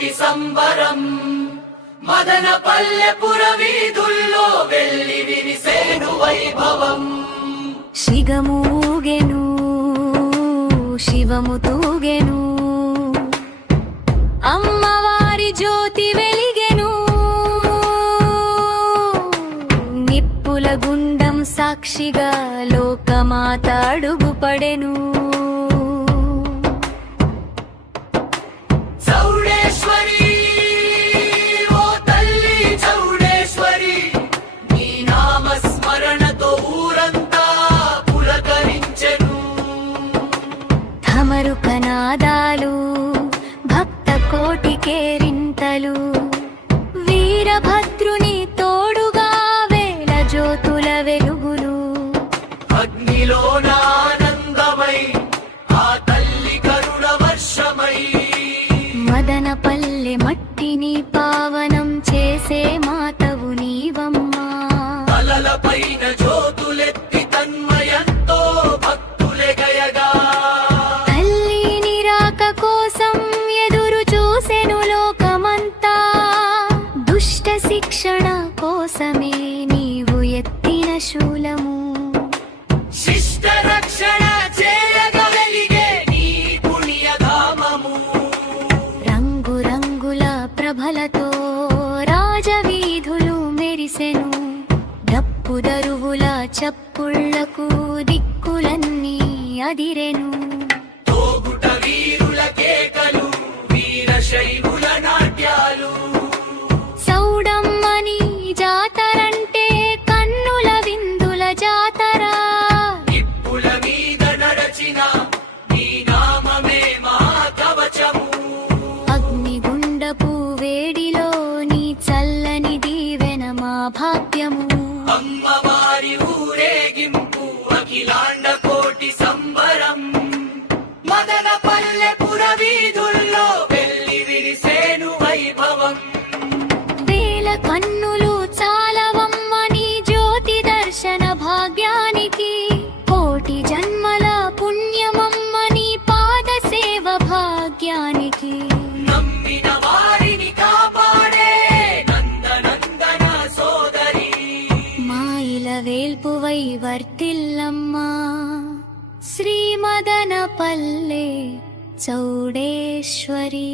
కోటి సంబరం మదనపల్లెపుర వీధుల్లో వెళ్ళి విరిసేను వైభవం. శిగమూగెను శివము తూగెను అమ్మవారి జ్యోతి వెలిగెను నిప్పుల గుండం సాక్షిగా లోకమాత అడుగుపడెను. చౌడేశ్వరి ఓ తల్లి చౌడేశ్వరి నీ నామస్మరణతో ఊరంతా పులకరించెను. ధమరు కనాదాలు భక్త కోటి కేరింతలు వీరభద్రుని తోడుగా వేల జ్యోతుల వెలుగులు. అగ్నిలోన ఆనందమై ఆ తల్లి కరుణ వర్షమై మదనపల్లె మట్టిని పావనం చేసే మాతవు నీవమ్మా. తలలపైన జ్యోతులెత్తి తన్మయంతో భక్తులే గయగా తల్లి నిరాక కోసం ఎదురు చూసెను లోకమంతా. దుష్ట శిక్షణ కోసమే నీవు ఎత్తిన శూలము. శిష్ట రక్షణ చేయగలిగే నీ పుణ్యధామము. రంగురంగుల ప్రభలతో రాజవీధులు మెరిసెను. డప్పుదరువుల చప్పుళ్లకు దిక్కులన్నీ అదిరెను. తోగుట వీరుల కేకలు వీరశైవుల నాట్యాలు. సౌడమ్మని జాతరంటే కన్నుల విందుల జాతర. నిప్పుల మీద నడచిన నీ నామమే మా కవచము. అగ్నిగుండపు వేడిలో నీ చల్లని దీవెన మా భాగ్యము. అమ్మవారి ఊరేగింపు అఖిలాండ కోటి సంబరం మదనపల్లెపుర వీధుల్లో వెళ్ళి విరిసేను వైభవం. వేల కన్నులు చాలవమ్మ నీ జ్యోతి దర్శన భాగ్యానికి. కోటి జన్మల పుణ్యమమ్మ నీ పాద సేవ భాగ్యానికి. నమ్మిన వారిని కాపాడే నందనందన సోదరి మాయిల వేల్పువై వర్తిల్లమ్మా. శ్రీమదనపల్లె చౌడేశ్వరి.